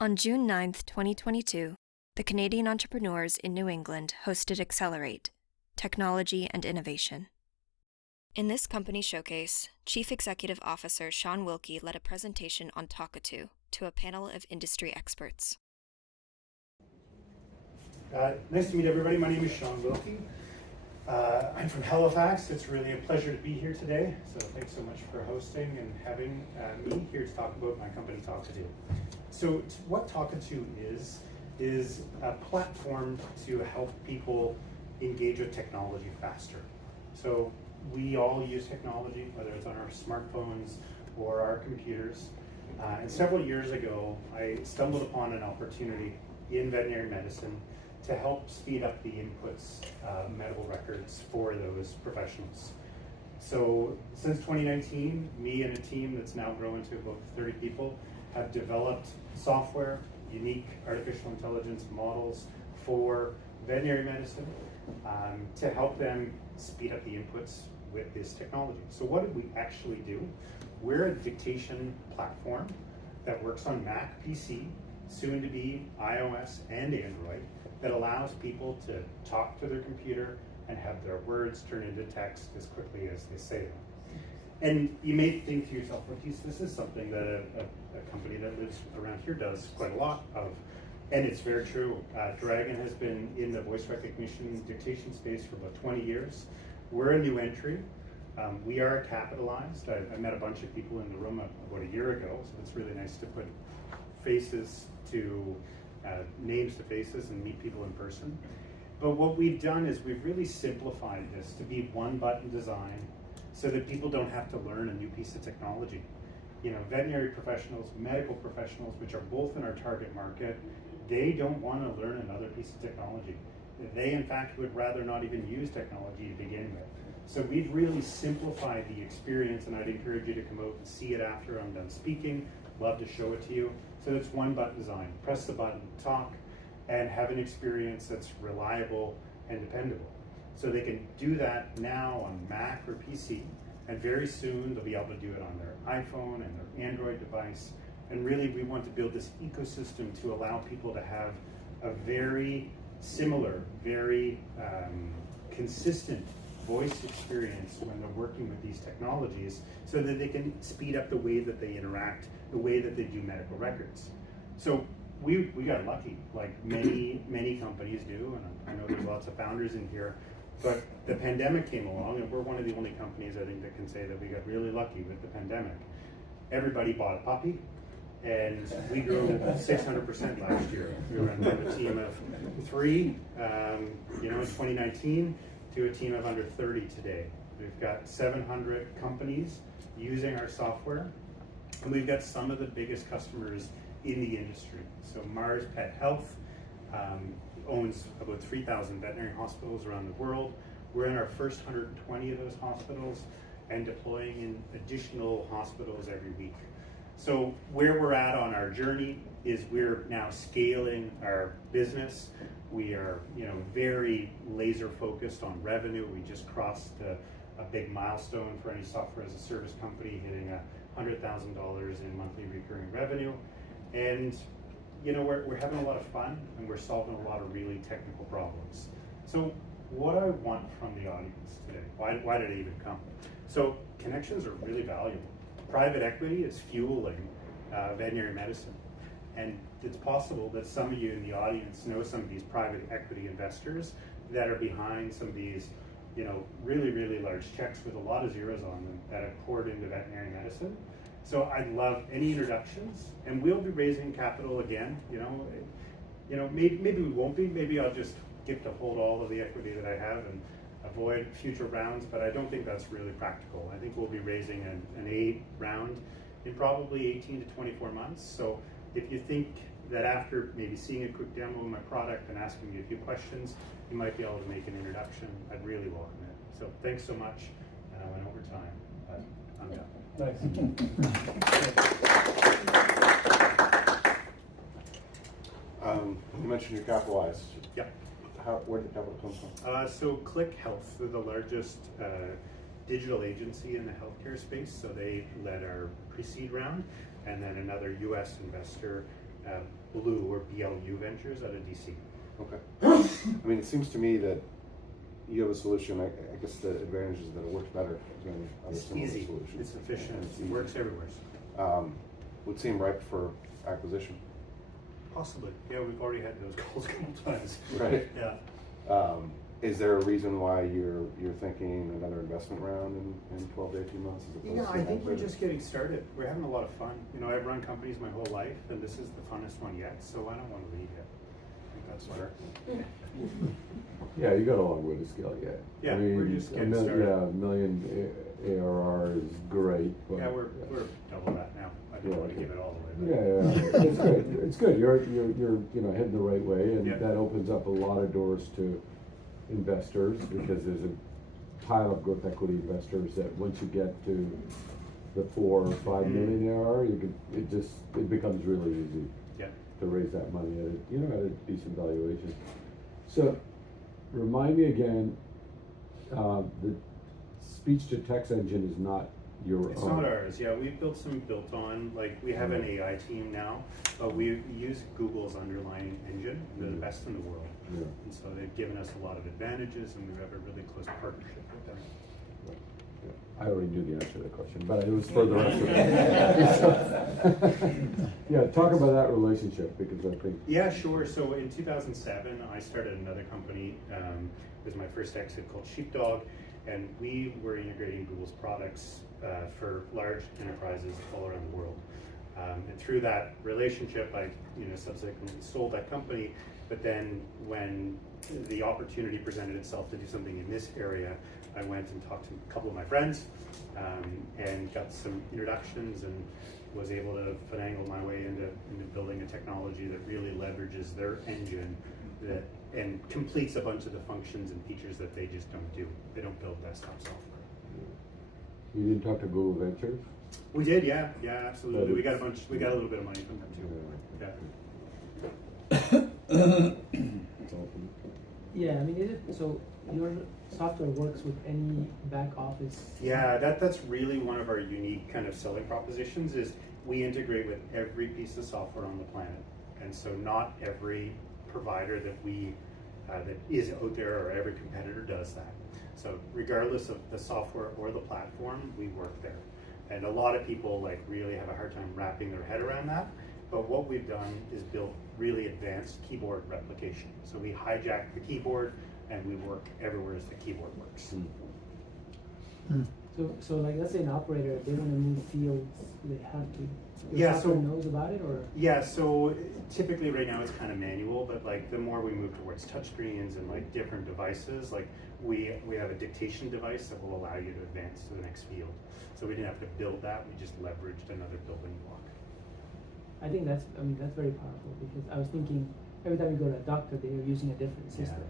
On June 9th, 2022, the Canadian entrepreneurs in New England hosted Accelerate, Technology and Innovation. In this company showcase, Chief Executive Officer Shawn Wilkie led a presentation on Talkatoo to a panel of industry experts. Nice to meet everybody. My name is Shawn Wilkie. I'm from Halifax. It's really a pleasure to be here today. So thanks so much for hosting and having me here to talk about my company, Talkatoo. So what Talkatoo is a platform to help people engage with technology faster. So we all use technology, whether it's on our smartphones or our computers. And several years ago, I stumbled upon an opportunity in veterinary medicine to help speed up the inputs medical records for those professionals. So since 2019, me and a team that's now grown to about 30 people have developed software, unique artificial intelligence models for veterinary medicine to help them speed up the inputs with this technology. So what did we actually do? We're a dictation platform that works on Mac, PC, soon to be iOS and Android, that allows people to talk to their computer and have their words turn into text as quickly as they say them. And you may think to yourself, well, geez, this is something that a company that lives around here does quite a lot of. And it's very true. Dragon has been in the voice recognition dictation space for about 20 years. We're a new entry. We are capitalized. I met a bunch of people in the room about a year ago, so it's really nice to put faces to names to faces and meet people in person. But what we've done is we've really simplified this to be one button design so that people don't have to learn a new piece of technology. You know, veterinary professionals, medical professionals, which are both in our target market, they don't want to learn another piece of technology. They, in fact, would rather not even use technology to begin with. So we've really simplified the experience, and I'd encourage you to come out and see it after I'm done speaking. Love to show it to you. So it's one button design. Press the button, talk, and have an experience that's reliable and dependable. So they can do that now on Mac or PC, and very soon they'll be able to do it on their iPhone and their Android device. And really, we want to build this ecosystem to allow people to have a very similar, very consistent voice experience when they're working with these technologies, so that they can speed up the way that they interact, the way that they do medical records. So we got lucky, like many companies do, and I know there's lots of founders in here, but the pandemic came along, and we're one of the only companies, I think, that can say that we got really lucky with the pandemic. Everybody bought a puppy, and we grew 600% last year. We went from a team of 3, in 2019, to a team of under 30 today. We've got 700 companies using our software, and we've got some of the biggest customers in the industry. So Mars Pet Health owns about 3,000 veterinary hospitals around the world. We're in our first 120 of those hospitals and deploying in additional hospitals every week. So where we're at on our journey is we're now scaling our business. We are, very laser focused on revenue. We just crossed a big milestone for any software as a service company, hitting $100,000 in monthly recurring revenue. And we're having a lot of fun, and we're solving a lot of really technical problems. So what I want from the audience today, why did I even come? So connections are really valuable. Private equity is fueling veterinary medicine. And it's possible that some of you in the audience know some of these private equity investors that are behind some of these, really, really large checks with a lot of zeros on them that have poured into veterinary medicine. So I'd love any introductions, and we'll be raising capital again. Maybe we won't be. Maybe I'll just get to hold all of the equity that I have and avoid future rounds, but I don't think that's really practical. I think we'll be raising an A round in probably 18 to 24 months. So if you think that after maybe seeing a quick demo of my product and asking me a few questions, you might be able to make an introduction, I'd really welcome it. So thanks so much, and I went over time, but I'm done. Nice. You mentioned you're capitalized. Yep. Where did the capital come from? So Click Health, they're the largest digital agency in the healthcare space. So they led our pre-seed round, and then another U.S. investor Blue or BLU Ventures out of DC. Okay. I mean, it seems to me that you have a solution. I guess the advantage is that it works better than other It's similar easy, solutions. it's efficient, And it's it easy. works everywhere. Would seem ripe for acquisition. Possibly, yeah, we've already had those calls a couple times. Right. Yeah. Is there a reason why you're thinking another investment round in 12 to 18 months? As opposed Yeah, to I think we're after? just getting started. We're having a lot of fun. You know, I've run companies my whole life, and this is the funnest one yet, so I don't want to leave yet. I think that's fair. Yeah, you got a long way to scale yet. Yeah, we're just getting started. Yeah, a million ARR is great, but Yeah, we're double that now. I don't Yeah, want to okay. give it all away. yeah, it's good. It's good. You're heading the right way, and Yeah. that opens up a lot of doors to investors because there's a pile of growth equity investors that once you get to the 4 or 5 million ARR, it becomes really easy Yeah. to raise that money at a decent valuation. So, remind me again, the speech to text engine is not your It's own. not ours. Yeah, we've built some built-on. Like we have an AI team now, but we use Google's underlying engine. They're the best in the world, Yeah. and so they've given us a lot of advantages, and we have a really close partnership with them. I already knew the answer to the question, but it was for the rest of it. Yeah, talk about that relationship because I think. Yeah, sure. So in 2007, I started another company. It was my first exit called Sheepdog, and we were integrating Google's products for large enterprises all around the world. And through that relationship, I subsequently sold that company. But then when the opportunity presented itself to do something in this area, I went and talked to a couple of my friends and got some introductions and was able to finagle my way into building a technology that really leverages their engine and completes a bunch of the functions and features that they just don't do. They don't build desktop software. You didn't talk to Google Ventures? We did, yeah, absolutely. We got a little bit of money from them too. Yeah, I mean, so your software works with any back office? Yeah, that's really one of our unique kind of selling propositions is we integrate with every piece of software on the planet. And so not every provider that is out there or every competitor does that. So regardless of the software or the platform, we work there. And a lot of people really have a hard time wrapping their head around that. But what we've done is built really advanced keyboard replication. So we hijack the keyboard and we work everywhere as the keyboard works. So like let's say an operator, they want to move fields, they have to. Yeah, software so knows about it, or yeah, so typically right now it's kind of manual, but the more we move towards touchscreens and different devices, we have a dictation device that will allow you to advance to the next field. So we didn't have to build that; we just leveraged another building block. I think that's very powerful because I was thinking every time you go to a doctor, they are using a different system.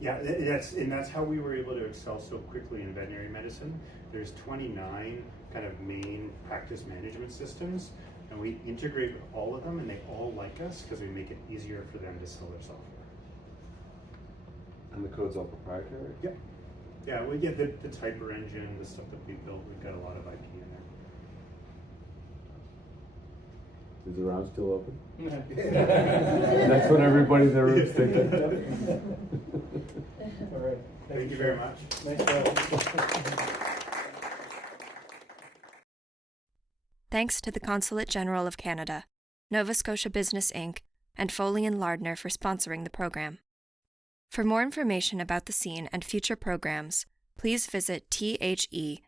Yeah, that's how we were able to excel so quickly in veterinary medicine. There's 29 kind of main practice management systems, and we integrate with all of them, and they all like us because we make it easier for them to sell their software. And the code's all proprietary? Yeah. Yeah, we get the Typer engine, the stuff that we built, we've got a lot of IP in there. Is the round still open? That's what everybody in the room's thinking. All right. Thank you very much. Thanks to the Consulate General of Canada, Nova Scotia Business Inc., and Foley and Lardner for sponsoring the program. For more information about the CENE and future programs, please visit thecene.org.